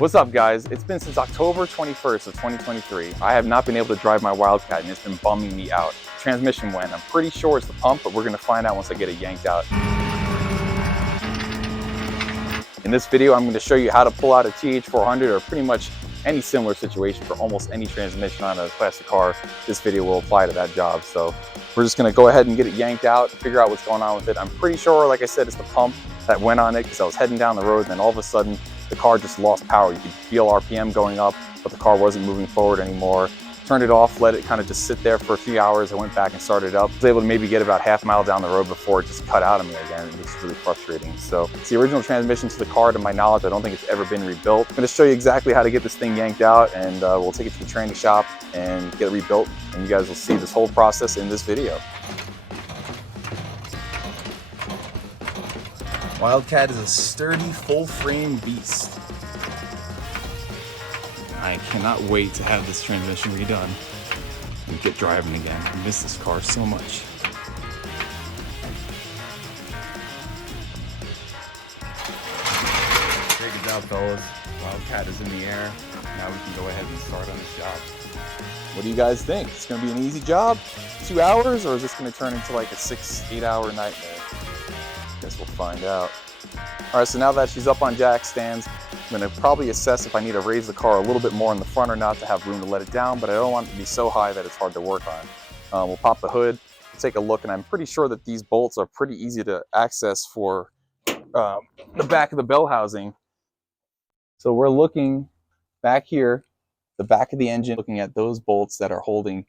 What's up, guys? It's been since October 21st of 2023. I have not been able to drive my Wildcat and it's been bumming me out. Transmission went. I'm pretty sure it's the pump, but we're gonna find out once I get it yanked out. In this video, I'm gonna show you how to pull out a TH400 or pretty much any similar situation for almost any transmission on a classic car. This video will apply to that job. So we're just gonna go ahead and get it yanked out, figure out what's going on with it. I'm pretty sure, like I said, it's the pump that went on it because I was heading down the road and then all of a sudden the car just lost power. You could feel RPM going up, but the car wasn't moving forward anymore. Turned it off, let it kind of just sit there for a few hours. I went back and started it up. I was able to maybe get about half a mile down the road before it just cut out of me again. It was really frustrating. So it's the original transmission to the car. To my knowledge, I don't think it's ever been rebuilt. I'm gonna show you exactly how to get this thing yanked out, and we'll take it to the training shop and get it rebuilt. And you guys will see this whole process in this video. Wildcat is a sturdy, full-frame beast. I cannot wait to have this transmission redone and get driving again. I miss this car so much. Take it out, fellas. Wildcat is in the air. Now we can go ahead and start on this job. What do you guys think? It's gonna be an easy job? 2 hours, or is this gonna turn into like a 6-8 hour nightmare? Guess we'll find out. All right, so now that she's up on jack stands, I'm gonna probably assess if I need to raise the car a little bit more in the front or not to have room to let it down, but I don't want it to be so high that it's hard to work on. We'll pop the hood, take a look, and I'm pretty sure that these bolts are pretty easy to access for the back of the bell housing. So we're looking back here, the back of the engine, looking at those bolts that are holding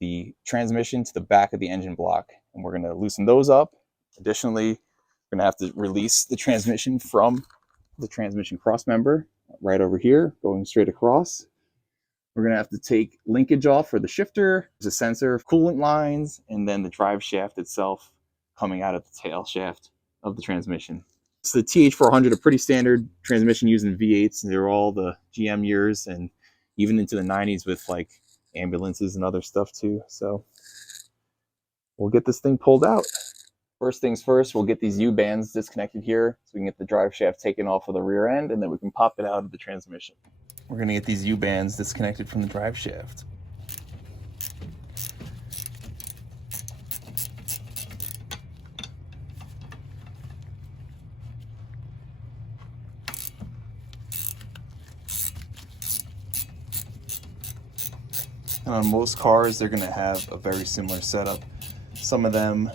the transmission to the back of the engine block, and we're gonna loosen those up. Additionally, we're gonna have to release the transmission from the transmission crossmember right over here, going straight across. We're gonna have to take linkage off for the shifter. There's a sensor of coolant lines, and then the drive shaft itself coming out of the tail shaft of the transmission. So the TH400, a pretty standard transmission using V8s, and they're all the GM years and even into the 90s with like ambulances and other stuff too. So we'll get this thing pulled out. First things first, we'll get these U-bands disconnected here so we can get the drive shaft taken off of the rear end, and then we can pop it out of the transmission. We're gonna get these U-bands disconnected from the drive shaft. And on most cars, they're gonna have a very similar setup. Some of them,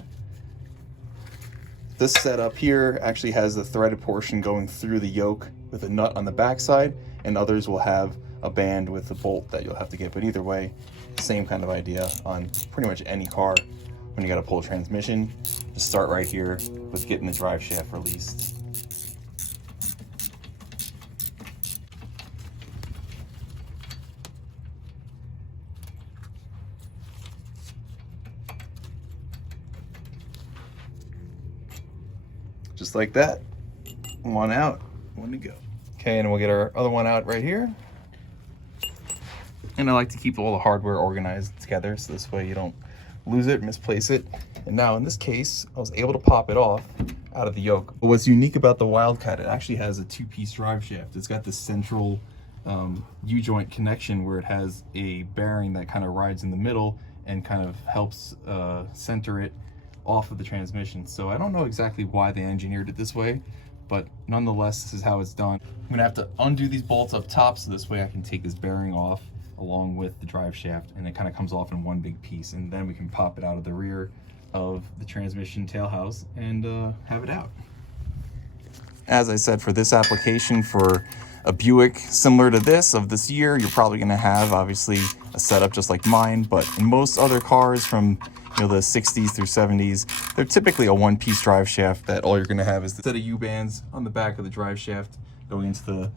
this setup here actually has the threaded portion going through the yoke with a nut on the backside, and others will have a band with a bolt that you'll have to get. But either way, same kind of idea on pretty much any car. When you got to pull a transmission, just start right here with getting the drive shaft released. Just like that. One out, one to go. Okay, and we'll get our other one out right here. And I like to keep all the hardware organized together so this way you don't lose it, misplace it. And now in this case, I was able to pop it off out of the yoke. But what's unique about the Wildcat, it actually has a two-piece drive shaft. It's got this central U-joint connection where it has a bearing that kind of rides in the middle and kind of helps center it off of the transmission. So I don't know exactly why they engineered it this way, but nonetheless, this is how it's done. I'm gonna have to undo these bolts up top so this way I can take this bearing off along with the drive shaft, and it kind of comes off in one big piece, and then we can pop it out of the rear of the transmission tail house and have it out. As I said, for this application, for a Buick similar to this of this year, you're probably gonna have obviously a setup just like mine, but in most other cars from the 60s through 70s, they're typically a one-piece drive shaft that all you're gonna have is the set of U-bands on the back of the drive shaft going into the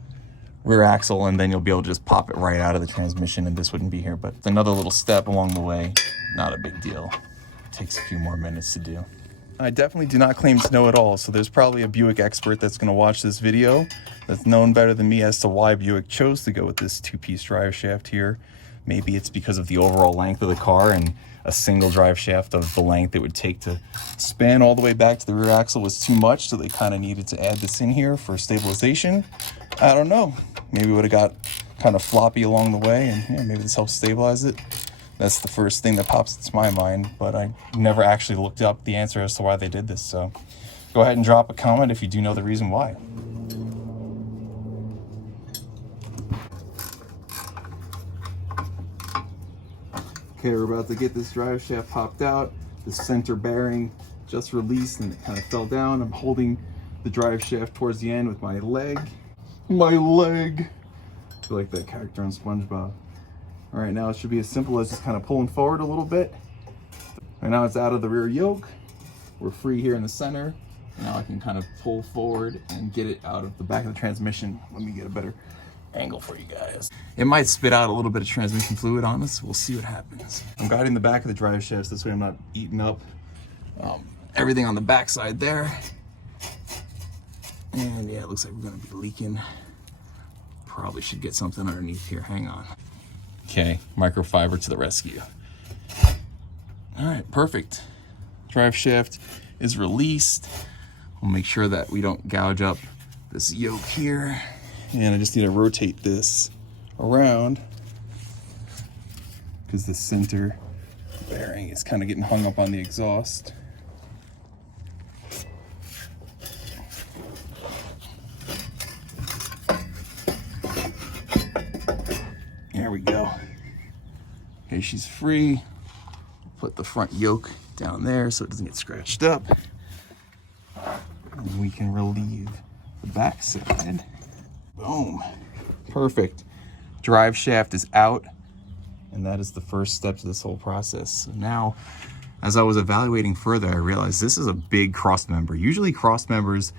rear axle, and then you'll be able to just pop it right out of the transmission, and this wouldn't be here. But it's another little step along the way, not a big deal. It takes a few more minutes to do. I definitely do not claim to know it all, so there's probably a Buick expert that's gonna watch this video that's known better than me as to why Buick chose to go with this two-piece drive shaft here. Maybe it's because of the overall length of the car, and a single drive shaft of the length it would take to span all the way back to the rear axle was too much, so they kind of needed to add this in here for stabilization. I don't know. maybe would have got kind of floppy along the way, and yeah, maybe this helps stabilize it. That's the first thing that pops into my mind, but I never actually looked up the answer as to why they did this. So go ahead and drop a comment if you do know the reason why. Okay, we're about to get this drive shaft popped out. The center bearing just released and it kind of fell down. I'm holding the drive shaft towards the end with my leg. My leg! I feel like that character on SpongeBob. All right, now it should be as simple as just kind of pulling forward a little bit. Right now it's out of the rear yoke. We're free here in the center. Now I can kind of pull forward and get it out of the back of the transmission. Let me get a better angle for you guys. It might spit out a little bit of transmission fluid on us. We'll see what happens. I'm guiding the back of the drive shafts. This way I'm not eating up everything on the back side there. And yeah, it looks like we're gonna be leaking. Probably should get something underneath here. Hang on. Okay, microfiber to the rescue. All right, perfect. Drive shaft is released. We'll make sure that we don't gouge up this yoke here. And I just need to rotate this around because the center bearing is kind of getting hung up on the exhaust. There we go. Okay, she's free. Put the front yoke down there so it doesn't get scratched up. And we can relieve the back side. Boom. Perfect. Drive shaft is out, and that is the first step to this whole process. So now, as I was evaluating further, I realized this is a big cross member. Usually cross members,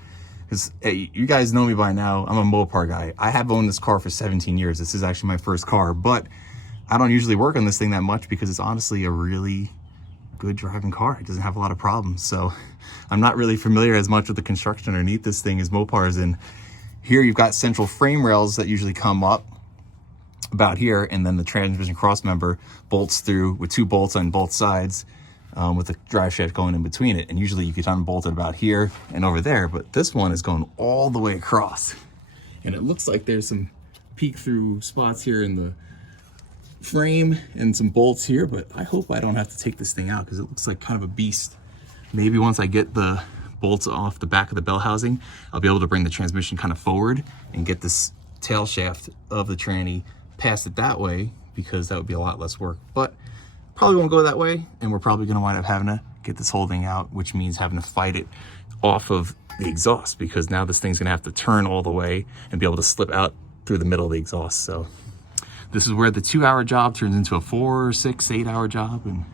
hey, you guys know me by now, I'm a Mopar guy. I have owned this car for 17 years. This is actually my first car, but I don't usually work on this thing that much because it's honestly a really good driving car. It doesn't have a lot of problems. So I'm not really familiar as much with the construction underneath this thing as Mopar's. And here you've got central frame rails that usually come up about here, and then the transmission cross member bolts through with 2 bolts on both sides with the drive shaft going in between it. And usually you get unbolted about here and over there, but this one is going all the way across. And it looks like there's some peek through spots here in the frame and some bolts here, but I hope I don't have to take this thing out because it looks like kind of a beast. Maybe once I get the bolts off the back of the bell housing, I'll be able to bring the transmission kind of forward and get this tail shaft of the tranny past it that way, because that would be a lot less work. But probably won't go that way, and we're probably going to wind up having to get this whole thing out, which means having to fight it off of the exhaust, because now this thing's going to have to turn all the way and be able to slip out through the middle of the exhaust. So this is where the 2-hour job turns into a 4, 6, 8-hour job, and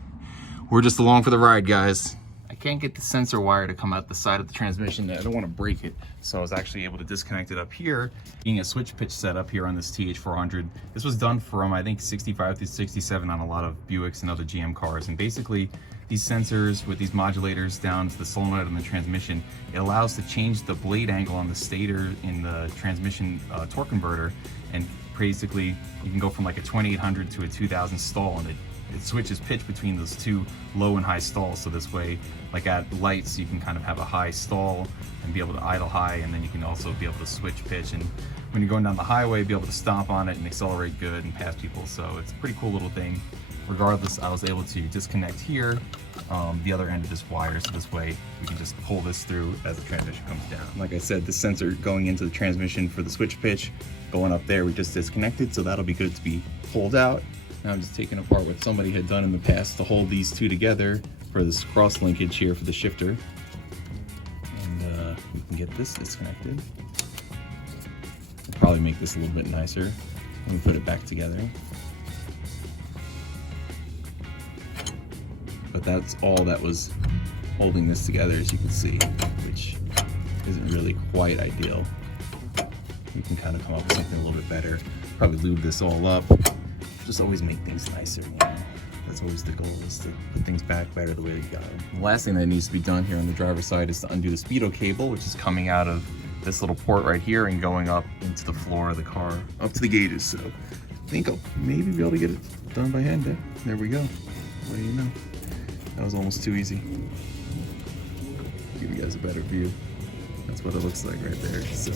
we're just along for the ride, guys. I can't get the sensor wire to come out the side of the transmission. I don't want to break it, so I was actually able to disconnect it up here, being a switch pitch setup here on this TH400. This was done from, I think, 65 through 67 on a lot of Buicks and other GM cars. And basically, these sensors with these modulators down to the solenoid on the transmission, it allows to change the blade angle on the stator in the transmission torque converter. And basically, you can go from like a 2800 to a 2000 stall, and it switches pitch between those 2 low and high stalls. So this way, like at lights, you can kind of have a high stall and be able to idle high, and then you can also be able to switch pitch, and when you're going down the highway, be able to stomp on it and accelerate good and pass people. So it's a pretty cool little thing. Regardless, I was able to disconnect here the other end of this wire, so this way we can just pull this through as the transmission comes down. Like I said, the sensor going into the transmission for the switch pitch going up there, we just disconnected, so that'll be good to be pulled out. Now I'm just taking apart what somebody had done in the past to hold these 2 together for this cross linkage here for the shifter. And we can get this disconnected. We'll probably make this a little bit nicer when we put it back together. But that's all that was holding this together, as you can see, which isn't really quite ideal. You can kind of come up with something a little bit better. Probably lube this all up. Just always make things nicer, you know. That's always the goal, is to put things back better the way you got them. The last thing that needs to be done here on the driver's side is to undo the speedo cable, which is coming out of this little port right here and going up into the floor of the car, up to the gauges. So I think I'll maybe be able to get it done by hand. There we go. What do you know? That was almost too easy. Give you guys a better view. That's what it looks like right there. So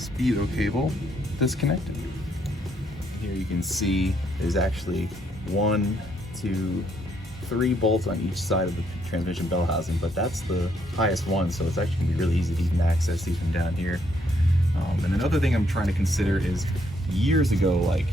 speedo cable disconnected. Here you can see there's actually 1, 2, 3 bolts on each side of the transmission bell housing, but that's the highest one, so it's actually gonna be really easy to even access these from down here. And another thing I'm trying to consider is, years ago, like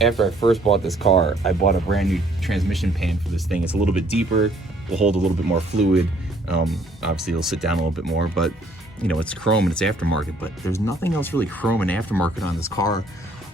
after I first bought this car, I bought a brand new transmission pan for this thing. It's a little bit deeper, will hold a little bit more fluid. Obviously it'll sit down a little bit more, but you know, it's chrome and it's aftermarket, but there's nothing else really chrome and aftermarket on this car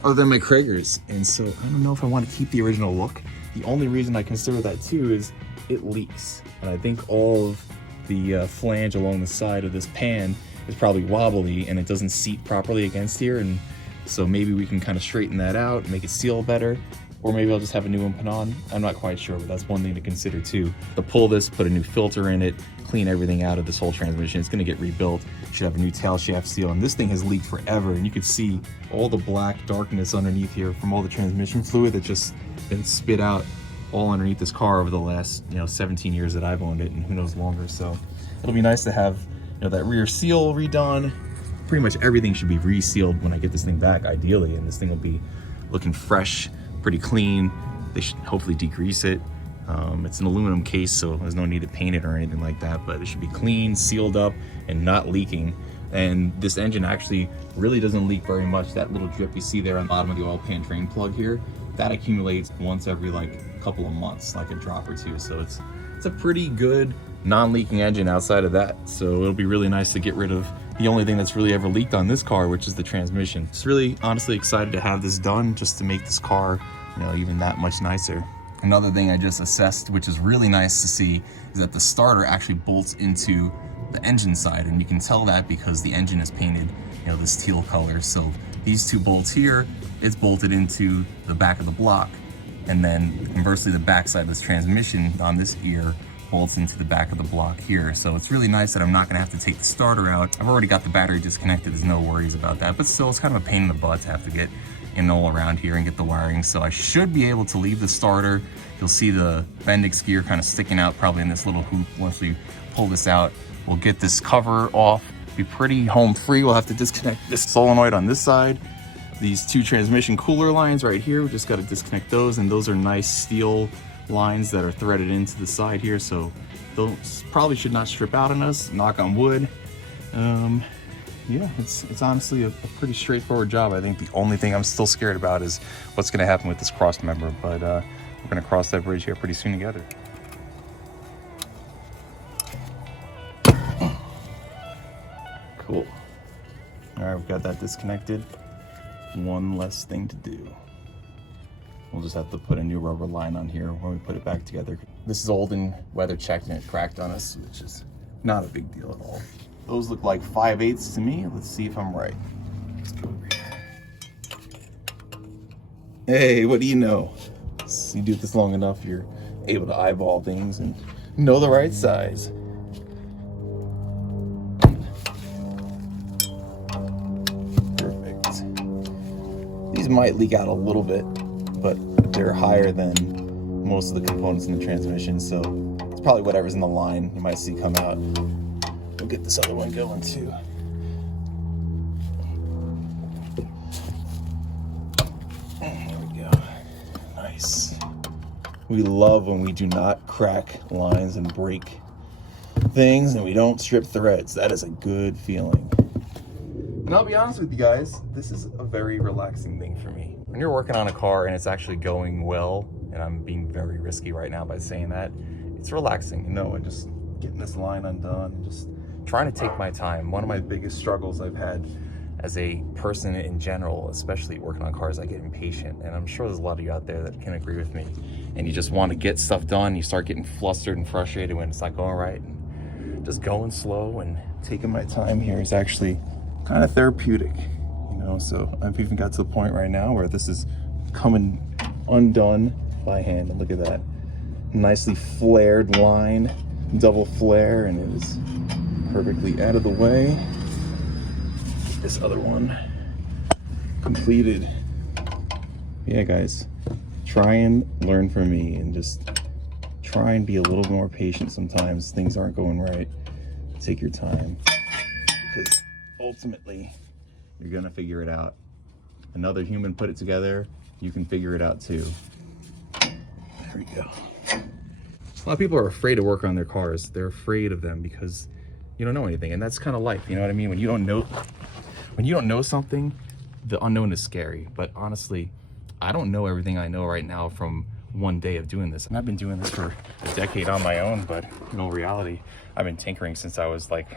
other than my Kragers. And so I don't know if I want to keep the original look. The only reason I consider that too is it leaks. And I think all of the flange along the side of this pan is probably wobbly and it doesn't seat properly against here. And so maybe we can kind of straighten that out, make it seal better, or maybe I'll just have a new one put on. I'm not quite sure, but that's one thing to consider too. To pull this, put a new filter in it, clean everything out of this whole transmission. It's gonna get rebuilt. Should have a new tail shaft seal, and this thing has leaked forever, and you can see all the black darkness underneath here from all the transmission fluid that just been spit out all underneath this car over the last 17 years that I've owned it, and who knows longer. So it'll be nice to have that rear seal redone. Pretty much everything should be resealed when I get this thing back, ideally, and this thing will be looking fresh, pretty clean. They should hopefully degrease it. It's an aluminum case, so there's no need to paint it or anything like that, but it should be clean, sealed up, and not leaking. And this engine actually really doesn't leak very much. That little drip you see there on the bottom of the oil pan drain plug here, that accumulates once every couple of months, like a drop or two. So it's a pretty good non-leaking engine outside of that. So it'll be really nice to get rid of the only thing that's really ever leaked on this car, which is the transmission. Just really honestly excited to have this done, just to make this car even that much nicer. Another thing I just assessed, which is really nice to see, is that the starter actually bolts into the engine side, and you can tell that because the engine is painted this teal color. So these 2 bolts here, it's bolted into the back of the block, and then conversely the back side of this transmission on this ear bolts into the back of the block here. So it's really nice that I'm not gonna have to take the starter out. I've already got the battery disconnected, there's no worries about that, but still it's kind of a pain in the butt to have to get all around here and get the wiring. So I should be able to leave the starter. You'll see the Bendix gear kind of sticking out probably in this little hoop. Once we pull this out, we'll get this cover off, be pretty home free. We'll have to disconnect this solenoid on this side. These 2 transmission cooler lines right here, we just got to disconnect those, and those are nice steel lines that are threaded into the side here, so those probably should not strip out on us, knock on wood. Yeah, it's honestly a pretty straightforward job. I think the only thing I'm still scared about is what's going to happen with this cross member, but we're going to cross that bridge here pretty soon together. Cool. All right, we've got that disconnected. One less thing to do. We'll just have to put a new rubber line on here when we put it back together. This is old and weather checked, and it cracked on us, which is not a big deal at all. Those look like 5/8 to me. Let's see if I'm right. Let's go over here. Hey, what do you know? You do this long enough, you're able to eyeball things and know the right size. Perfect. These might leak out a little bit, but they're higher than most of the components in the transmission, so it's probably whatever's in the line you might see come out. We'll get this other one going too. There we go. Nice. We love when we do not crack lines and break things, and we don't strip threads. That is a good feeling. And I'll be honest with you guys, this is a very relaxing thing for me. When you're working on a car and it's actually going well, and I'm being very risky right now by saying that, it's relaxing, and just getting this line undone, and just trying to take my time. One of my biggest struggles I've had as a person in general, especially working on cars, I get impatient, and I'm sure there's a lot of you out there that can agree with me. And you just want to get stuff done, you start getting flustered and frustrated when it's not going right. And just going slow and taking my time here is actually kind of therapeutic, so I've even got to the point right now where this is coming undone by hand. And look at that nicely flared line, double flare, and it is perfectly out of the way. This other one completed. Yeah, guys, try and learn from me and just try and be a little more patient. Sometimes things aren't going right. Take your time, because ultimately you're gonna figure it out. Another human put it together, you can figure it out too. There we go. A lot of people are afraid to work on their cars. They're afraid of them because you don't know anything, and that's kind of life, you know what I mean? When you don't know something, the unknown is scary. But honestly, I don't know everything I know right now from one day of doing this. And I've been doing this for a decade on my own, but in all reality, I've been tinkering since I was like,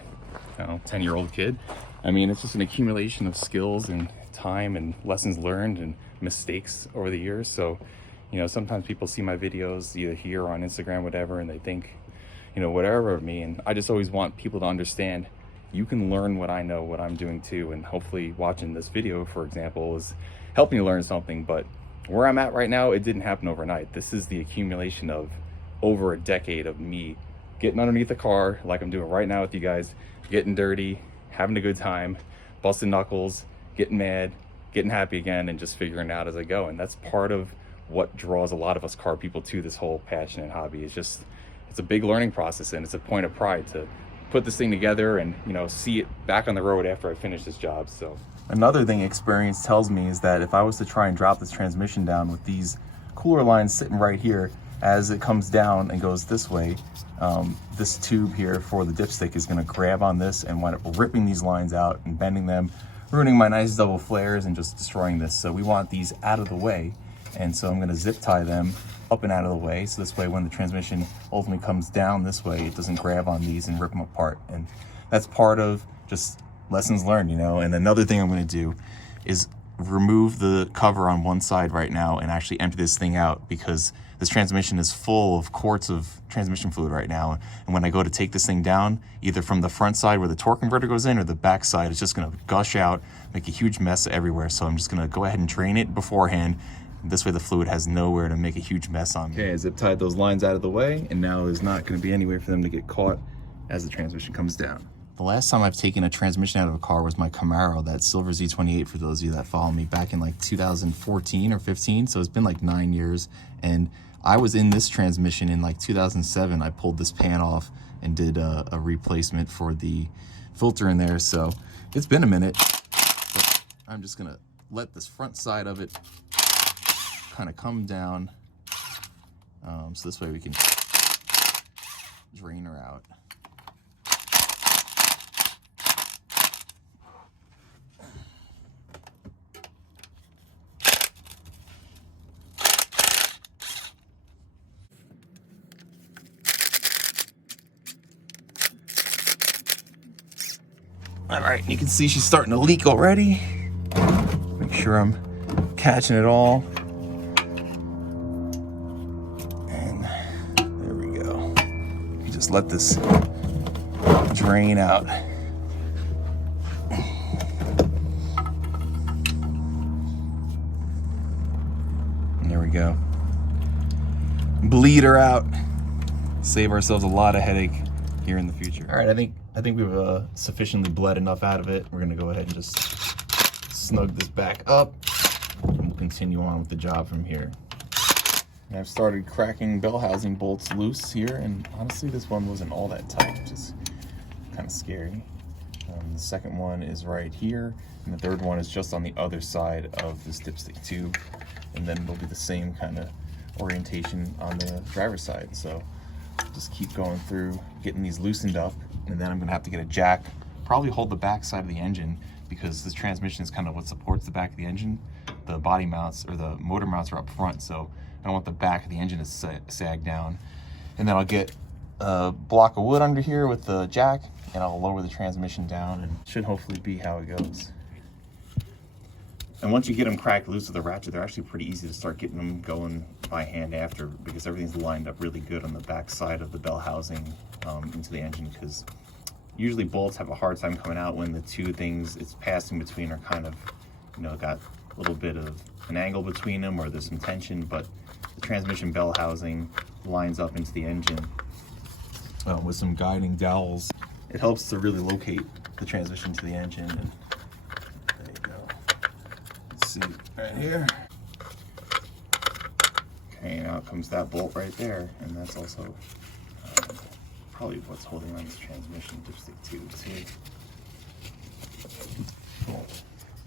10-year-old kid. I mean, it's just an accumulation of skills and time and lessons learned and mistakes over the years. So, sometimes people see my videos either here or on Instagram, whatever, and they think, whatever of me. And I just always want people to understand you can learn what I know, what I'm doing too. And hopefully watching this video, for example, is helping you learn something. But where I'm at right now, it didn't happen overnight. This is the accumulation of over a decade of me getting underneath the car like I'm doing right now with you guys, getting dirty, having a good time, busting knuckles, getting mad, getting happy again, and just figuring it out as I go. And that's part of what draws a lot of us car people to this whole passion and hobby. It's a big learning process, and it's a point of pride to put this thing together and see it back on the road after I finish this job. So another thing experience tells me is that if I was to try and drop this transmission down with these cooler lines sitting right here, as it comes down and goes this way, this tube here for the dipstick is going to grab on this and wind up ripping these lines out and bending them, ruining my nice double flares and just destroying this. So we want these out of the way, and so I'm going to zip tie them up and out of the way, so this way when the transmission ultimately comes down this way, it doesn't grab on these and rip them apart. And that's part of just lessons learned, And another thing I'm going to do is remove the cover on one side right now and actually empty this thing out, because this transmission is full of quarts of transmission fluid right now. And when I go to take this thing down, either from the front side where the torque converter goes in or the back side, it's just going to gush out, make a huge mess everywhere. So I'm just going to go ahead and drain it beforehand. This way the fluid has nowhere to make a huge mess on me. Okay, I zip tied those lines out of the way, and now there's not going to be any way for them to get caught as the transmission comes down. The last time I've taken a transmission out of a car was my Camaro, that silver Z28, for those of you that follow me, back in like 2014 or 15. So it's been like 9 years. And I was in this transmission in like 2007. I pulled this pan off and did a replacement for the filter in there. So it's been a minute. But I'm just going to let this front side of it kind of come down. So this way we can drain her out. All right, you can see she's starting to leak already. Make sure I'm catching it all. And there we go. You just let this drain out. And there we go. Bleed her out. Save ourselves a lot of headache here in the future. All right, I think we've sufficiently bled enough out of it. We're gonna go ahead and just snug this back up, and we'll continue on with the job from here. And I've started cracking bell housing bolts loose here, and honestly this one wasn't all that tight, which is kind of scary. The second one is right here, and the third one is just on the other side of this dipstick tube, and then it'll be the same kind of orientation on the driver's side. So just keep going through getting these loosened up, and then I'm gonna have to get a jack, probably hold the back side of the engine, because this transmission is kind of what supports the back of the engine. The body mounts or the motor mounts are up front, so I don't want the back of the engine to sag down. And then I'll get a block of wood under here with the jack, and I'll lower the transmission down, and it should hopefully be how it goes. And once you get them cracked loose with the ratchet, they're actually pretty easy to start getting them going by hand after, because everything's lined up really good on the back side of the bell housing into the engine, because usually bolts have a hard time coming out when the two things it's passing between are kind of, got a little bit of an angle between them, or there's some tension, but the transmission bell housing lines up into the engine with some guiding dowels. It helps to really locate the transmission to the engine. And there you go. Let's see right here. Okay, now comes that bolt right there, and that's also probably what's holding on this transmission dipstick tube too.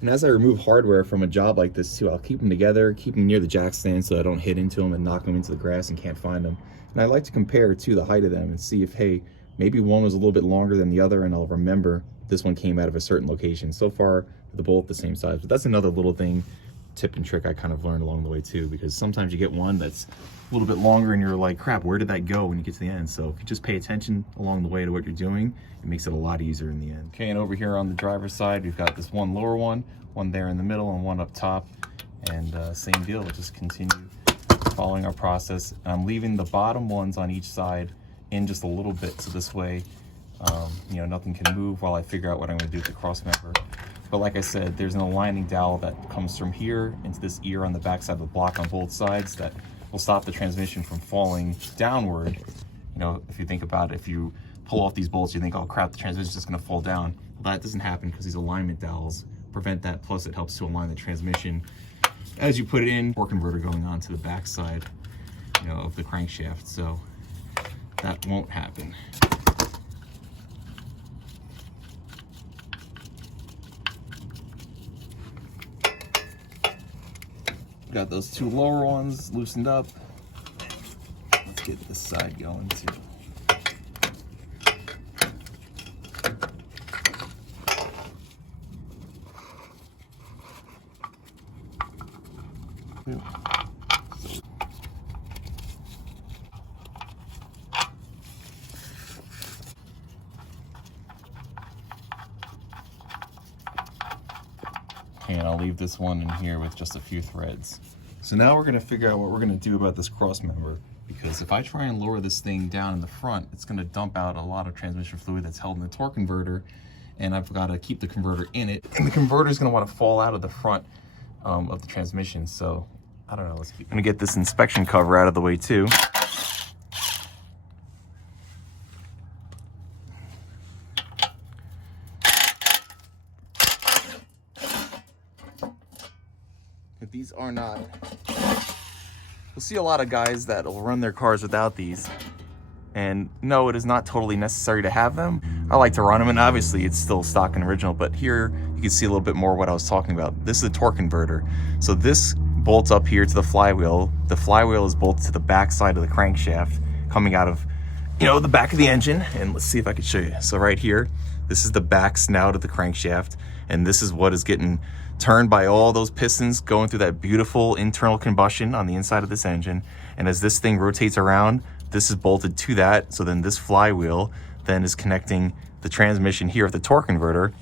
And as I remove hardware from a job like this too, I'll keep them together, keep them near the jack stand so I don't hit into them and knock them into the grass and can't find them. And I like to compare to the height of them and see if, hey, maybe one was a little bit longer than the other, and I'll remember this one came out of a certain location. So far, they're both the same size, but that's another little thing, tip and trick I kind of learned along the way too, because sometimes you get one that's a little bit longer and you're like, crap, where did that go when you get to the end? So if you just pay attention along the way to what you're doing, it makes it a lot easier in the end. Okay, and over here on the driver's side, we've got this one lower one there in the middle, and one up top. And same deal, we'll just continue following our process. I'm leaving the bottom ones on each side in just a little bit, so this way, you know, nothing can move while I figure out what I'm gonna do with the cross member. But like I said, there's an aligning dowel that comes from here into this ear on the back side of the block on both sides that will stop the transmission from falling downward. You know, if you think about it, if you pull off these bolts, you think, oh crap, the transmission's just gonna fall down. Well, that doesn't happen because these alignment dowels prevent that, plus it helps to align the transmission as you put it in. Torque converter going on to the back side, you know, of the crankshaft, so that won't happen. Got those two lower ones loosened up. Let's get this side going too. And I'll leave this one in here with just a few threads. So now we're gonna figure out what we're gonna do about this cross member, because if I try and lower this thing down in the front, it's gonna dump out a lot of transmission fluid that's held in the torque converter, and I've gotta keep the converter in it. And the converter is gonna wanna fall out of the front of the transmission. So I don't know, I'm gonna get this inspection cover out of the way too. But these are not, you'll see a lot of guys that will run their cars without these. And no, it is not totally necessary to have them. I like to run them, and obviously it's still stock and original, but here you can see a little bit more what I was talking about. This is a torque converter. So this bolts up here to the flywheel. The flywheel is bolted to the back side of the crankshaft, coming out of, you know, the back of the engine. And let's see if I can show you. So right here, this is the back snout of the crankshaft, and this is what is getting turned by all those pistons going through that beautiful internal combustion on the inside of this engine. And as this thing rotates around, this is bolted to that. So then this flywheel then is connecting the transmission here at the torque converter.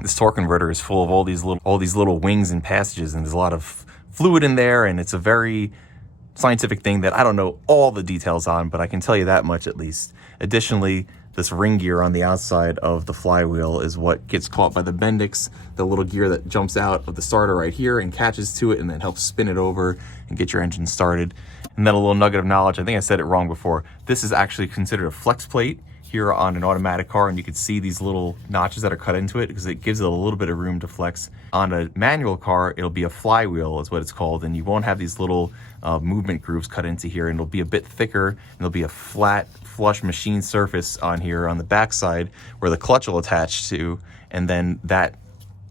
This torque converter is full of all these little wings and passages, and there's a lot of fluid in there, and it's a very scientific thing that I don't know all the details on, but I can tell you that much at least. Additionally, this ring gear on the outside of the flywheel is what gets caught by the Bendix, the little gear that jumps out of the starter right here and catches to it, and then helps spin it over and get your engine started. And then a little nugget of knowledge, I think I said it wrong before. This is actually considered a flex plate here on an automatic car, and you can see these little notches that are cut into it because it gives it a little bit of room to flex. On a manual car, it'll be a flywheel is what it's called, and you won't have these little movement grooves cut into here, and it'll be a bit thicker, and there'll be a flat, flush machine surface on here on the backside where the clutch will attach to, and then that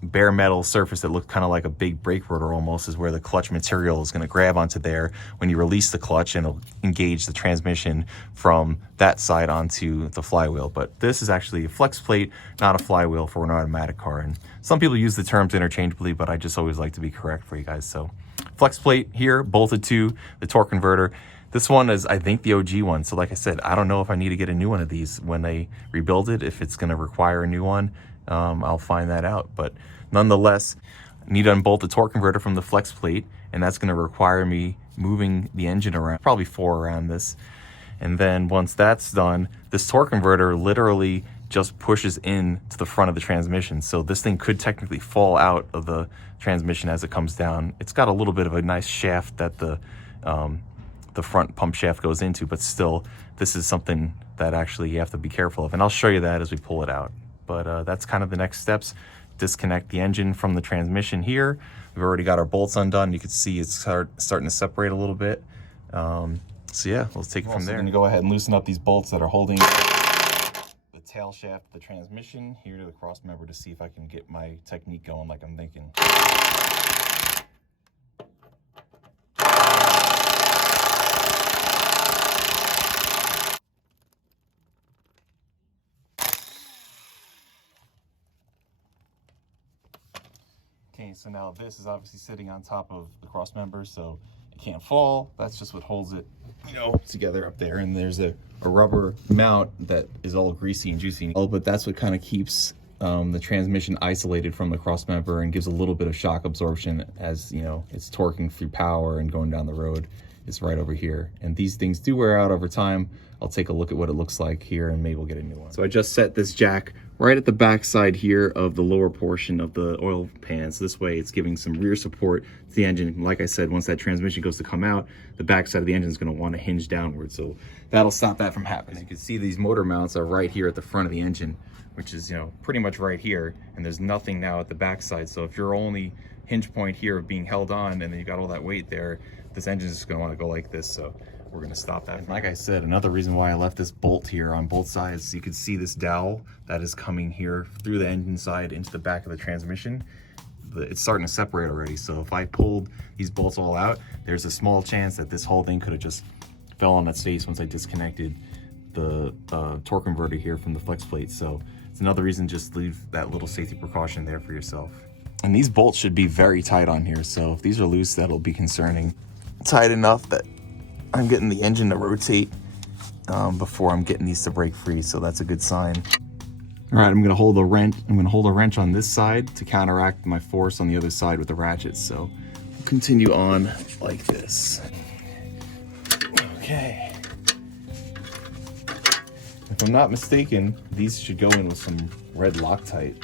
bare metal surface that looks kind of like a big brake rotor almost is where the clutch material is going to grab onto there when you release the clutch, and it'll engage the transmission from that side onto the flywheel. But this is actually a flex plate, not a flywheel for an automatic car. And some people use the terms interchangeably, but I just always like to be correct for you guys. So flex plate here bolted to the torque converter. This one is, I think, the OG one. So like I said, I don't know if I need to get a new one of these when they rebuild it, if it's going to require a new one. I'll find that out, but nonetheless, I need to unbolt the torque converter from the flex plate, and that's going to require me moving the engine around, probably 4 around this. And then once that's done, this torque converter literally just pushes in to the front of the transmission. So this thing could technically fall out of the transmission as it comes down. It's got a little bit of a nice shaft that the front pump shaft goes into, but still, this is something that actually you have to be careful of. And I'll show you that as we pull it out. But that's kind of the next steps. Disconnect the engine from the transmission here. We've already got our bolts undone. You can see it's starting to separate a little bit. So yeah, let's take it from there. I'm gonna go ahead and loosen up these bolts that are holding the tail shaft of the transmission here to the cross member to see if I can get my technique going like I'm thinking. Okay, so now this is obviously sitting on top of the cross member, so it can't fall. That's just what holds it, you know, together up there. And there's a rubber mount that is all greasy and juicy. Oh, but that's what kind of keeps the transmission isolated from the cross member and gives a little bit of shock absorption as, you know, it's torquing through power and going down the road. It's right over here. And these things do wear out over time. I'll take a look at what it looks like here and maybe we'll get a new one. So I just set this jack right at the back side here of the lower portion of the oil pan. So this way it's giving some rear support to the engine. Like I said, once that transmission goes to come out, the back side of the engine is going to want to hinge downward. So that'll stop that from happening. As you can see, these motor mounts are right here at the front of the engine, which is, you know, pretty much right here. And there's nothing now at the back side. So if your only hinge point here of being held on and then you got all that weight there, this engine is just going to want to go like this. So we're going to stop that. And like I said, another reason why I left this bolt here on both sides, you can see this dowel that is coming here through the engine side into the back of the transmission. It's starting to separate already. So if I pulled these bolts all out, there's a small chance that this whole thing could have just fell on its face once I disconnected the torque converter here from the flex plate. So it's another reason, just leave that little safety precaution there for yourself. And these bolts should be very tight on here. So if these are loose, that'll be concerning. Tight enough that I'm getting the engine to rotate before I'm getting these to break free, so that's a good sign. All right, I'm gonna hold a wrench on this side to counteract my force on the other side with the ratchets. So we'll continue on like this. Okay. If I'm not mistaken, these should go in with some red Loctite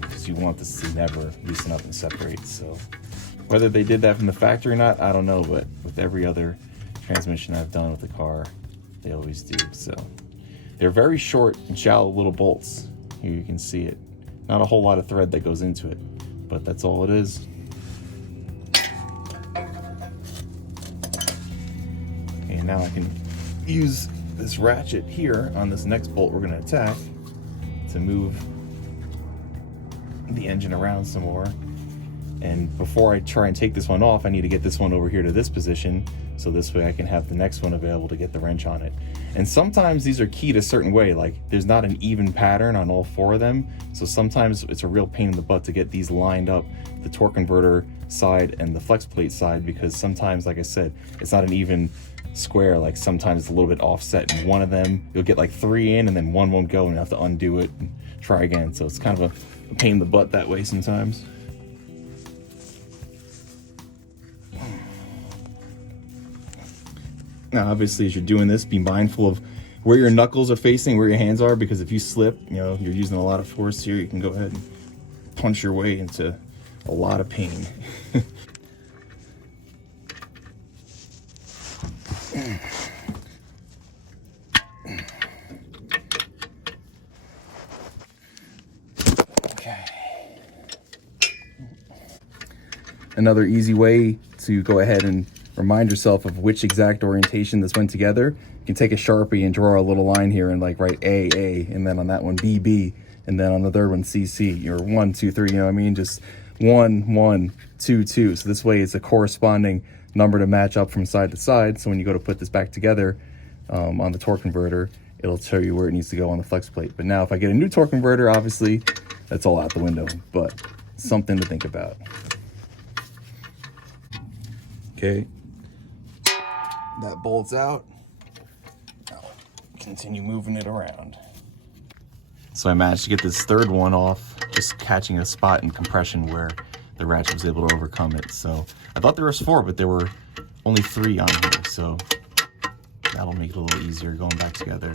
because you want this to never loosen up and separate. So whether they did that from the factory or not, I don't know, but with every other transmission I've done with the car, they always do. So they're very short and shallow little bolts. Here you can see it. Not a whole lot of thread that goes into it, but that's all it is. Okay, now I can use this ratchet here on this next bolt we're going to attack to move the engine around some more. And before I try and take this one off, I need to get this one over here to this position, so this way I can have the next one available to get the wrench on it. And sometimes these are keyed a certain way, like there's not an even pattern on all four of them, so sometimes it's a real pain in the butt to get these lined up, the torque converter side and the flex plate side, because sometimes, like I said, it's not an even square. Like sometimes it's a little bit offset in one of them. You'll get like 3 in and then one won't go and you have to undo it and try again. So it's kind of a pain in the butt that way sometimes. Now, obviously, as you're doing this, be mindful of where your knuckles are facing, where your hands are, because if you slip, you know, you're using a lot of force here, you can go ahead and punch your way into a lot of pain. Okay. Another easy way to go ahead and remind yourself of which exact orientation this went together. You can take a Sharpie and draw a little line here and like write A, and then on that one B, B, and then on the third one C, C, or 1, 2, 3, you know what I mean? Just 1, 1, 2, 2. So this way it's a corresponding number to match up from side to side. So when you go to put this back together on the torque converter, it'll tell you where it needs to go on the flex plate. But now if I get a new torque converter, obviously that's all out the window, but something to think about. Okay. That bolts out. Now, continue moving it around. So I managed to get this third one off, just catching a spot in compression where the ratchet was able to overcome it. So I thought there was 4, but there were only 3 on here. So that'll make it a little easier going back together.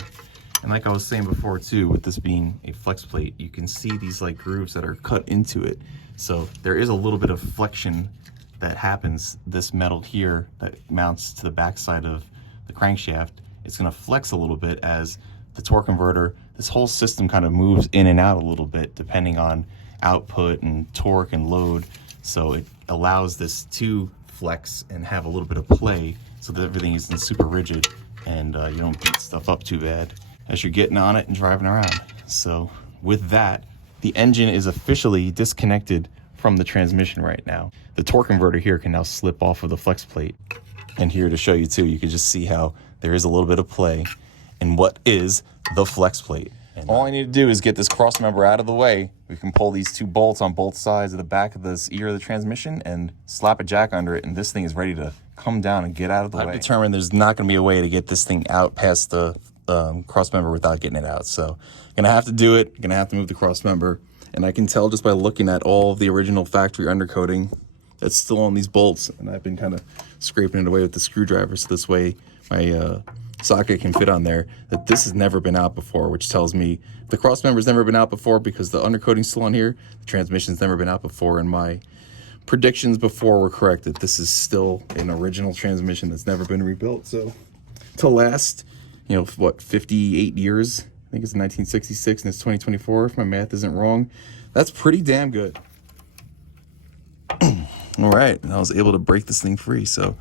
And like I was saying before too, with this being a flex plate, you can see these like grooves that are cut into it. So there is a little bit of flexion that happens. This metal here that mounts to the backside of the crankshaft, it's going to flex a little bit as the torque converter, this whole system kind of moves in and out a little bit depending on output and torque and load. So it allows this to flex and have a little bit of play so that everything isn't super rigid and you don't beat stuff up too bad. as you're getting on it and driving around. So with that, the engine is officially disconnected from the transmission right now. The torque converter here can now slip off of the flex plate. And here to show you too, you can just see how there is a little bit of play in what is the flex plate. And all I need to do is get this cross member out of the way. We can pull these two bolts on both sides of the back of this ear of the transmission and slap a jack under it, and this thing is ready to come down and get out of the way. I've determined there's not going to be a way to get this thing out past the cross member without getting it out. So I'm gonna have to do it. Gonna have to move the cross member, and I can tell just by looking at all of the original factory undercoating that's still on these bolts, and I've been kind of scraping it away with the screwdriver so this way my socket can fit on there, that this has never been out before, which tells me the cross member's never been out before because the undercoating's still on here. The transmission's never been out before, and my predictions before were correct that this is still an original transmission that's never been rebuilt. So to last, you know, what, 58 years? I think it's 1966 and it's 2024 if my math isn't wrong. That's pretty damn good. All right, and I was able to break this thing free, so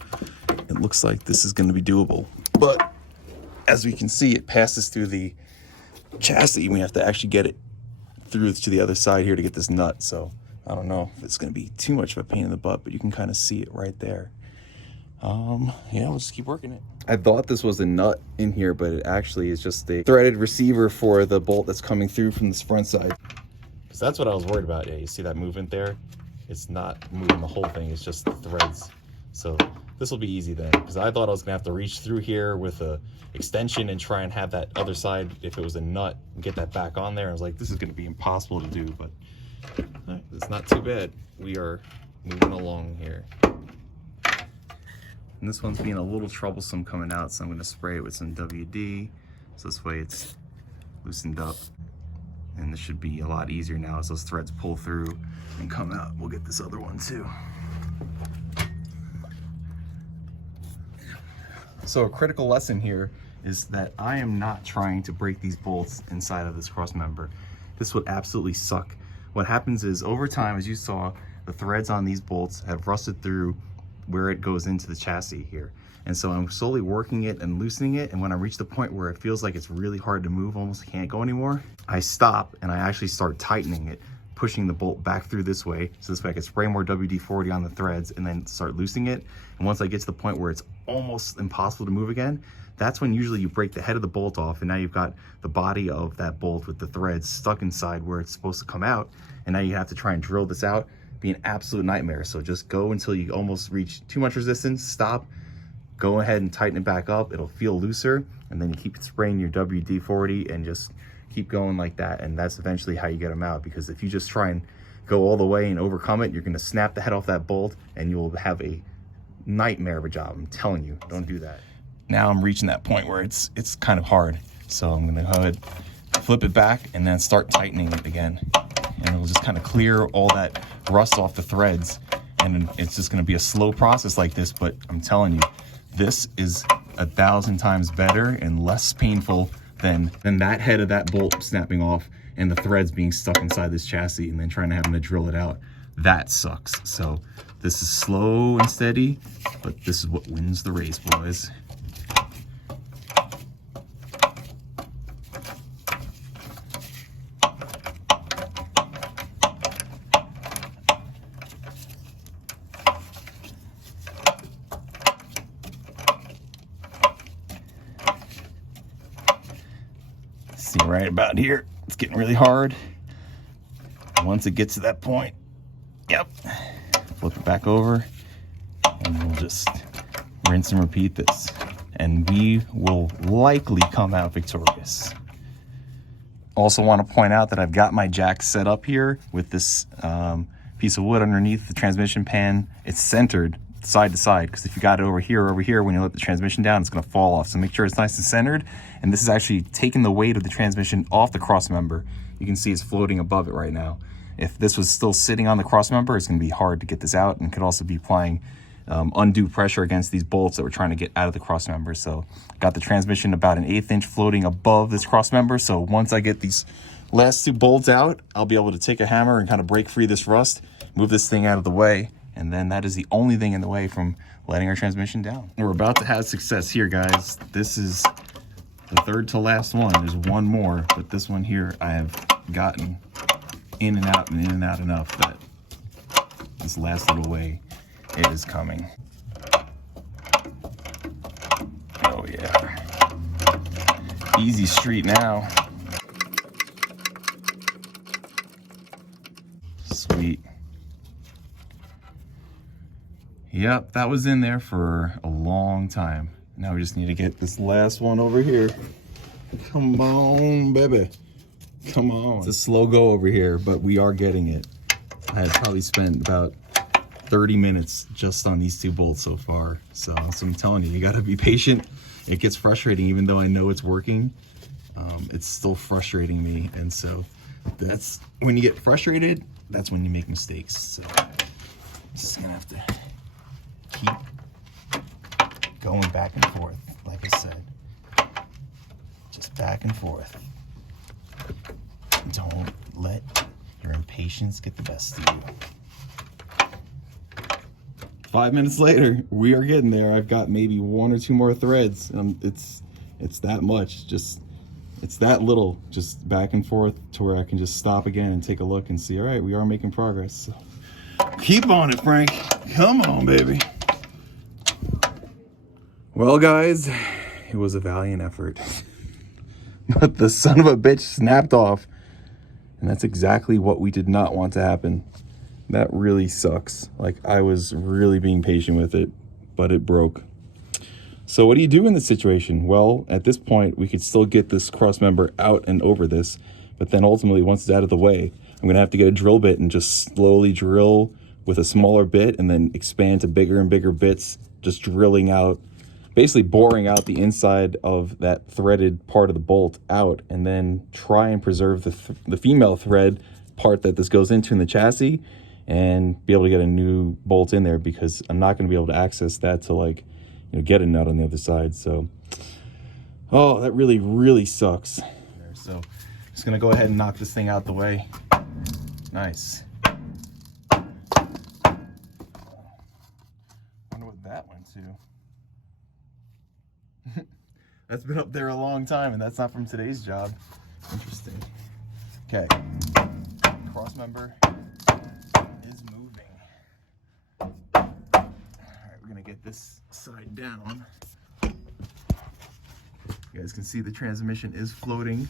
it looks like this is going to be doable. But as we can see, it passes through the chassis, and we have to actually get it through to the other side here to get this nut. So I don't know if it's going to be too much of a pain in the butt, but you can kind of see it right there. Yeah, we'll just keep working it. I thought this was a nut in here, but it actually is just a threaded receiver for the bolt that's coming through from this front side. Because that's what I was worried about. Yeah, you see that movement there? It's not moving the whole thing, it's just the threads. So this will be easy then, because I thought I was gonna have to reach through here with a extension and try and have that other side, if it was a nut, and get that back on there. I was like, this is gonna be impossible to do, but it's not too bad. We are moving along here. And this one's being a little troublesome coming out, so I'm gonna spray it with some WD, so this way it's loosened up. And this should be a lot easier now as those threads pull through and come out. We'll get this other one too. So a critical lesson here is that I am not trying to break these bolts inside of this cross member. This would absolutely suck. What happens is over time, as you saw, the threads on these bolts have rusted through where it goes into the chassis here. And so I'm slowly working it and loosening it, and when I reach the point where it feels like it's really hard to move, almost can't go anymore, I stop and I actually start tightening it, pushing the bolt back through this way, so this way I can spray more WD-40 on the threads and then start loosening it. And once I get to the point where it's almost impossible to move again, that's when usually you break the head of the bolt off, and now you've got the body of that bolt with the threads stuck inside where it's supposed to come out, and now you have to try and drill this out. Be an absolute nightmare. So just go until you almost reach too much resistance, stop, go ahead and tighten it back up. It'll feel looser, and then you keep spraying your WD-40 and just keep going like that, and that's eventually how you get them out. Because if you just try and go all the way and overcome it, you're going to snap the head off that bolt and you'll have a nightmare of a job. I'm telling you, don't do that. Now I'm reaching that point where it's kind of hard, so I'm going to go ahead, flip it back, and then start tightening it again, and it'll just kind of clear all that rust off the threads. And it's just going to be a slow process like this, but I'm telling you, this is 1,000 times better and less painful than that head of that bolt snapping off and the threads being stuck inside this chassis and then trying to have to drill it out. That sucks. So this is slow and steady, but this is what wins the race, boys. See, right about here, it's getting really hard. Once it gets to that point, yep, flip it back over, and we'll just rinse and repeat this, and we will likely come out victorious. Also want to point out that I've got my jack set up here with this piece of wood underneath the transmission pan. It's centered side to side, because if you got it over here or over here, when you let the transmission down, it's going to fall off. So make sure it's nice and centered, and this is actually taking the weight of the transmission off the cross member. You can see it's floating above it right now. If this was still sitting on the cross member, it's going to be hard to get this out, and could also be applying undue pressure against these bolts that we're trying to get out of the cross member. So got the transmission about 1/8 inch floating above this cross member. So once I get these last two bolts out, I'll be able to take a hammer and kind of break free this rust, move this thing out of the way, and then that is the only thing in the way from letting our transmission down. We're about to have success here, guys. This is the third to last one. There's one more, but this one here I have gotten in and out and in and out enough that this last little way, it is coming. Oh yeah. Easy street now. Sweet. Yep, that was in there for a long time. Now we just need to get this last one over here. Come on, baby. Come on. It's a slow go over here, but we are getting it. I had probably spent about 30 minutes just on these two bolts so far. So I'm telling you, you gotta be patient. It gets frustrating, even though I know it's working. It's still frustrating me. And so that's when you get frustrated, that's when you make mistakes. So I'm just gonna have to keep going back and forth, like I said. Just back and forth. Don't let your impatience get the best of you. 5 minutes later, we are getting there. I've got maybe one or two more threads. It's that much. Just it's that little. Just back and forth to where I can just stop again and take a look and see. All right, we are making progress. So keep on it, Frank. Come on, baby. Well, guys, it was a valiant effort, but the son of a bitch snapped off, and that's exactly what we did not want to happen. That really sucks. Like, I was really being patient with it, but it broke. So what do you do in this situation? Well, at this point, we could still get this cross member out and over this, but then ultimately, once it's out of the way, I'm gonna have to get a drill bit and just slowly drill with a smaller bit and then expand to bigger and bigger bits, just drilling out, basically boring out the inside of that threaded part of the bolt out, and then try and preserve the female thread part that this goes into in the chassis, and be able to get a new bolt in there, because I'm not going to be able to access that to, like, you know, get a nut on the other side. So, oh, that really, really sucks. So, just going to go ahead and knock this thing out the way. Nice. Wonder what that went to. That's been up there a long time, and that's not from today's job. Interesting. Okay. Cross member is moving. All right, we're gonna get this side down. You guys can see the transmission is floating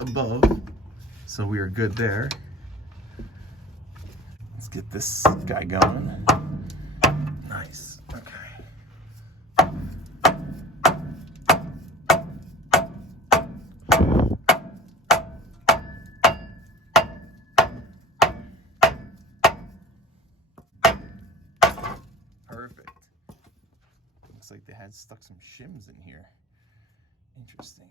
above, so we are good there. Let's get this guy going. Nice. Okay. Perfect. Looks like they had stuck some shims in here. Interesting.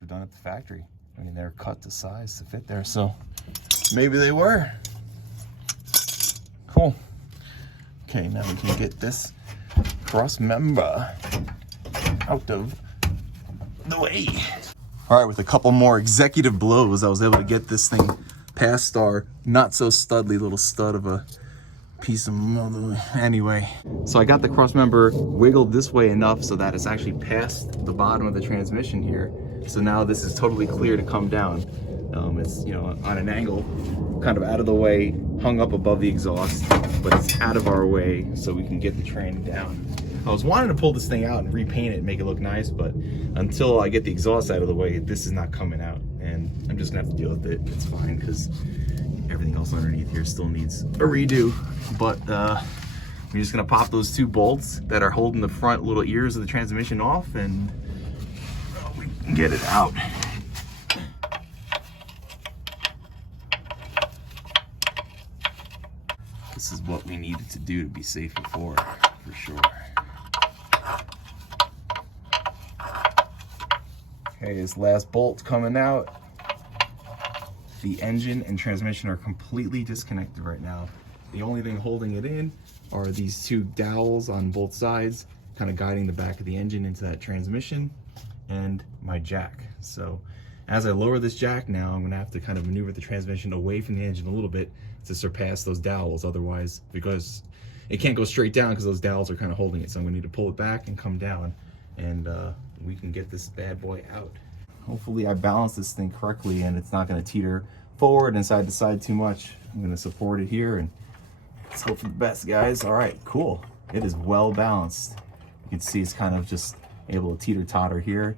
They're done at the factory. I mean, they're cut to size to fit there, so maybe they were. Cool. Okay, now we can get this cross member out of the way. All right, with a couple more executive blows, I was able to get this thing past our not so studly little stud of a piece of mother. Anyway, so I got the cross member wiggled this way enough so that it's actually past the bottom of the transmission here. So now this is totally clear to come down. It's, you know, on an angle, kind of out of the way, hung up above the exhaust, but it's out of our way so we can get the train down. I was wanting to pull this thing out and repaint it and make it look nice, but until I get the exhaust out of the way, this is not coming out, and I'm just gonna have to deal with it. It's fine, because everything else underneath here still needs a redo. But we're just gonna pop those two bolts that are holding the front little ears of the transmission off, and we can get it out. This is what we needed to do to be safe before, for sure. Okay, this last bolt's coming out. The engine and transmission are completely disconnected right now. The only thing holding it in are these two dowels on both sides, kind of guiding the back of the engine into that transmission, and my jack. So as I lower this jack now, I'm gonna have to kind of maneuver the transmission away from the engine a little bit to surpass those dowels. Otherwise, because it can't go straight down because those dowels are kind of holding it. So I'm gonna need to pull it back and come down and we can get this bad boy out. Hopefully I balance this thing correctly and it's not going to teeter forward and side to side too much. I'm going to support it here and let's hope for the best, guys. All right, cool. It is well balanced. You can see it's kind of just able to teeter totter here.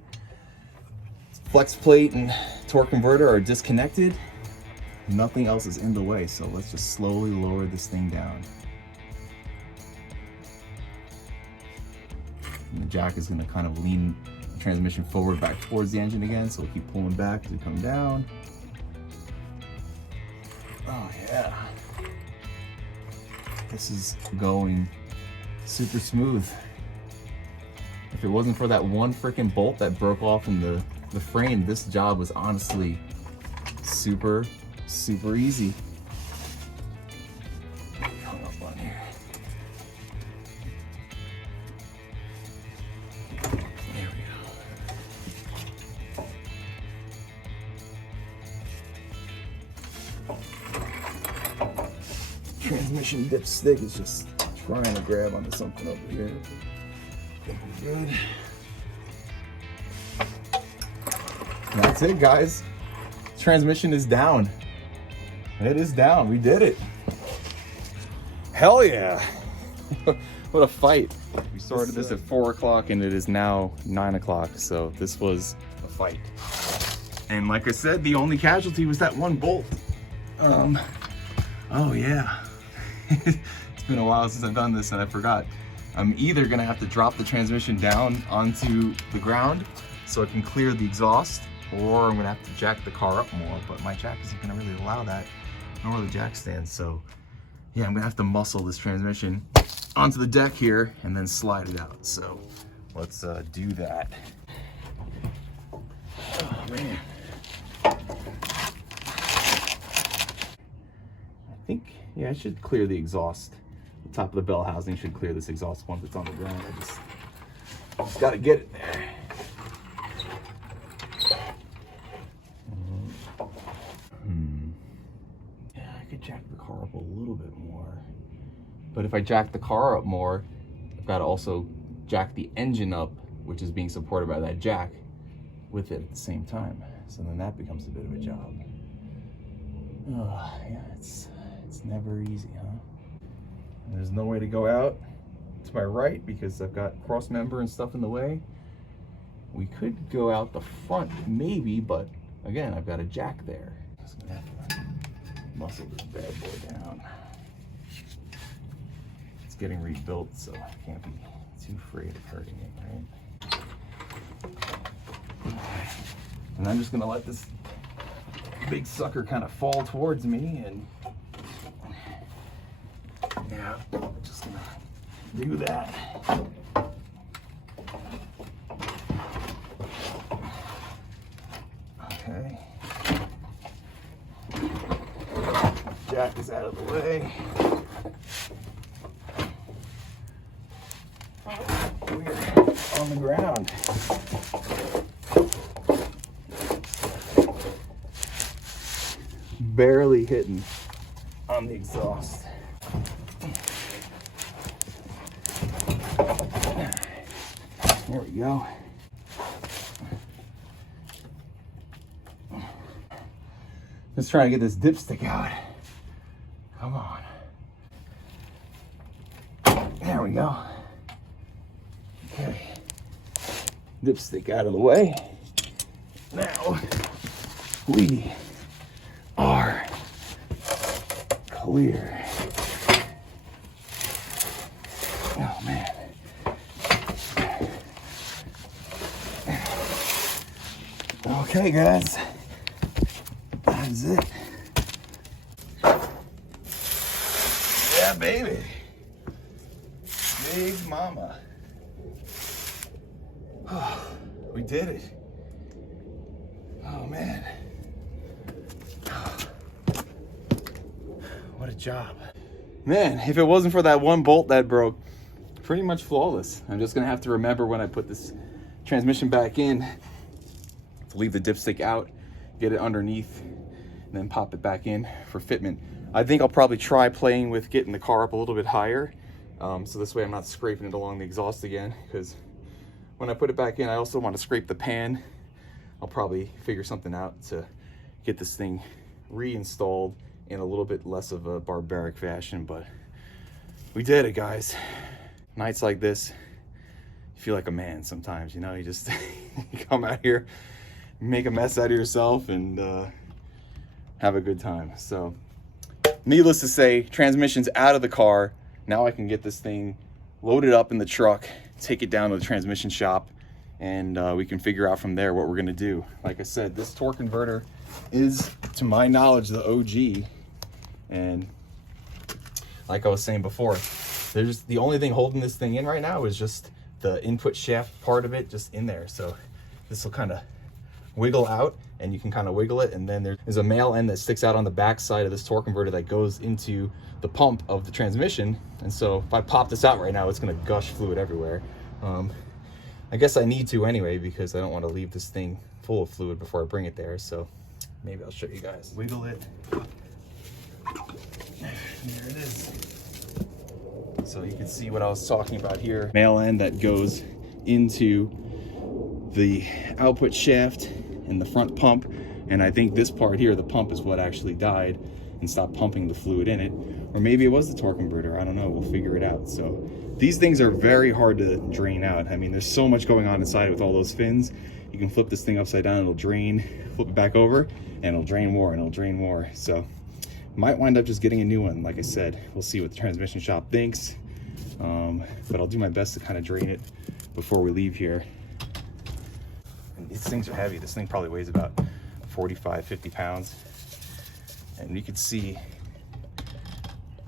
Flex plate and torque converter are disconnected. Nothing else is in the way, so let's just slowly lower this thing down. And the jack is going to kind of lean the transmission forward back towards the engine again, so we'll keep pulling back to come down. Oh yeah. This is going super smooth. If it wasn't for that one freaking bolt that broke off in the frame, this job was honestly super easy. Hung up on here. There we go. Transmission dipstick is just trying to grab onto something over here. Think we're good. And that's it, guys. Transmission is down. It is down. We did it. Hell yeah. What a fight. We started this at 4 o'clock and it is now 9 o'clock. So this was a fight. And like I said, the only casualty was that one bolt. Oh yeah. It's been a while since I've done this and I forgot. I'm either gonna have to drop the transmission down onto the ground so I can clear the exhaust, or I'm gonna have to jack the car up more, but my jack isn't gonna really allow that, nor the jack stand. So yeah, I'm gonna have to muscle this transmission onto the deck here and then slide it out. So let's do that. Oh man. I think, yeah, I should clear the exhaust. The top of the bell housing should clear this exhaust once it's on the ground. I just gotta get it there. Yeah, I could jack the car up a little bit more. But if I jack the car up more, I've got to also jack the engine up, which is being supported by that jack, with it at the same time. So then that becomes a bit of a job. Yeah, it's never easy, huh? There's no way to go out to my right because I've got cross member and stuff in the way. We could go out the front maybe, but again, I've got a jack there. Just gonna have to muscle this bad boy down. It's getting rebuilt, so I can't be too afraid of hurting it, right? And I'm just gonna let this big sucker kind of fall towards me, and yeah, just gonna do that. Okay. Jack is out of the way. We're on the ground. Barely hitting on the exhaust. There we go. Let's try to get this dipstick out. Come on. There we go. Okay. Dipstick out of the way. Now we are clear. Oh man. Okay, guys. That's it. Yeah, baby. Big mama. Oh, we did it. Oh man. What a job. Man, if it wasn't for that one bolt that broke, pretty much flawless. I'm just gonna have to remember when I put this transmission back in to leave the dipstick out, get it underneath, and then pop it back in for fitment. I think I'll probably try playing with getting the car up a little bit higher, so this way I'm not scraping it along the exhaust again, because when I put it back in, I also want to scrape the pan. I'll probably figure something out to get this thing reinstalled in a little bit less of a barbaric fashion, but we did it, guys. Nights like this, you feel like a man sometimes, you know, you just you come out here, make a mess out of yourself, and have a good time. So needless to say, transmission's out of the car. Now I can get this thing loaded up in the truck, take it down to the transmission shop, and we can figure out from there what we're gonna do. Like I said, this torque converter is, to my knowledge, the OG. And like I was saying before, there's the only thing holding this thing in right now is just the input shaft part of it just in there. So this will kind of wiggle out, and you can kind of wiggle it, and then there's a male end that sticks out on the back side of this torque converter that goes into the pump of the transmission. And so if I pop this out right now, it's going to gush fluid everywhere. I guess I need to anyway, because I don't want to leave this thing full of fluid before I bring it there. So maybe I'll show you guys. Wiggle it. There it is. So you can see what I was talking about here. Male end that goes into the output shaft and the front pump. And I think this part here, the pump, is what actually died and stopped pumping the fluid in it. Or maybe it was the torque converter. I don't know. We'll figure it out. So these things are very hard to drain out. I mean, there's so much going on inside with all those fins. You can flip this thing upside down, it'll drain, flip it back over, and it'll drain more, and it'll drain more. So might wind up just getting a new one. Like I said, we'll see what the transmission shop thinks. But I'll do my best to kind of drain it before we leave here. And these things are heavy. This thing probably weighs about 45, 50 pounds. And you can see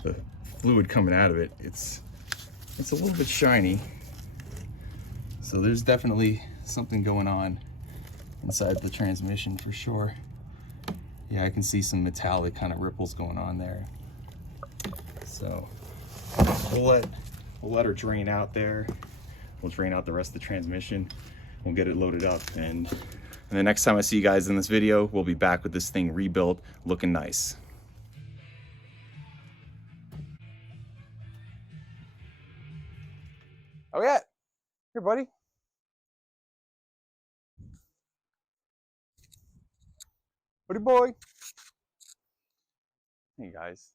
the fluid coming out of it. It's a little bit shiny. So there's definitely something going on inside the transmission for sure. Yeah, I can see some metallic kind of ripples going on there. So we'll let her drain out there. We'll drain out the rest of the transmission. We'll get it loaded up, and the next time I see you guys in this video, we'll be back with this thing rebuilt, looking nice. Oh yeah, here buddy. Buddy boy. Hey guys.